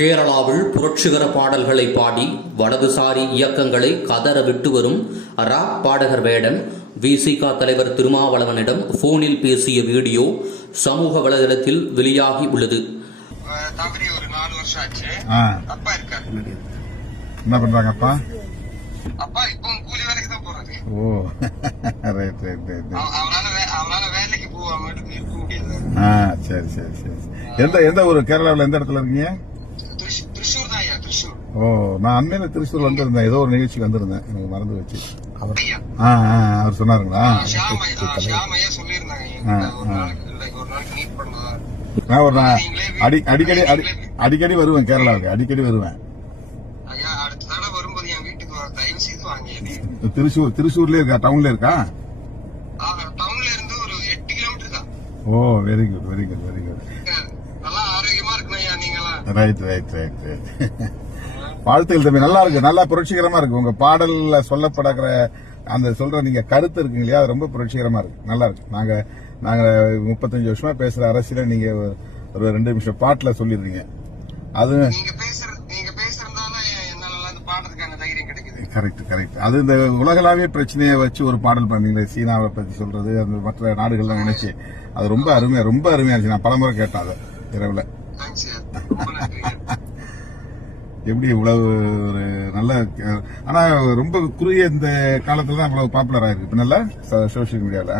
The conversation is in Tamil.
கேரளாவில் புரட்சிகர பாடல்களை பாடி வலதுசாரி இயக்கங்களை கதற விட்டு வரும் ராப் பாடகர் வேடன் விசிக தலைவர் திருமாவளவனிடம் போனில் பேசிய வீடியோ சமூக வலைதளத்தில் வெளியாகி உள்ளது. தவறி ஒரு 4 வருஷம் ஆச்சு. அப்பா இருக்காரு. என்ன பண்றாங்க அப்பா? அப்பா இப்போ கூலி வேலைக்கு தான் போறாரு. ஓ ரைட் ரைட் ரைட். அவரால வேலைக்கு போகாம இருக்க முடியாது. சரி சரி சரி. எந்த ஊர் கேரளாவில் எந்த இடத்துல இருக்கீங்க? திருச்சூர் தான் ஐயா, திருச்சூர். ஓ, நான் அண்மையில திருச்சூர் வந்திருந்தேன், ஏதோ ஒரு நிகழ்ச்சிக்கு வந்திருந்தேன், எனக்கு மறந்து வச்சு. அவர் சொன்னாருங்களா? நான் ஒரு அடிக்கடி வருவேன் கேரளாவுக்கு, அடிக்கடி வருவேன். திருச்சூர்ல இருக்கா? டவுன்ல இருக்கா? Oh, very good very good very good. Right right right right. வாழ்த்துக்கள் தம்பி, நல்லா இருக்கு, நல்லா புரட்சிகரமா இருக்கு. உங்க பாடல்ல சொல்லப்படுகிற அந்த சொல்ற நீங்க கருத்து இருக்குங்க இல்லையா, அது ரொம்ப புரட்சிகரமா இருக்கு, நல்லா இருக்கு. நாங்க 35 வருஷமா பேசுற அரசியல நீங்க ஒரு 2 நிமிஷம் பாட்டுல சொல்லிடுறீங்க. அது கரெக்ட் கரெக்ட். அது இந்த உலகளாவிய பிரச்சனையை வச்சு ஒரு பாடல் பண்ணீங்களே, சீனாவை பத்தி சொல்றது, அந்த மற்ற நாடுகள்லாம் நினைச்சு, அது ரொம்ப அருமையா இருந்துச்சு. நான் பலமுறை கேட்டேன் அதை இரவுல. எப்படி இவ்வளவு ஒரு நல்ல, ஆனா ரொம்ப குறுகிய இந்த காலத்துல தான் இவ்வளவு பாப்புலர் ஆயிருக்கு இப்ப, நல்ல சோசியல் மீடியால.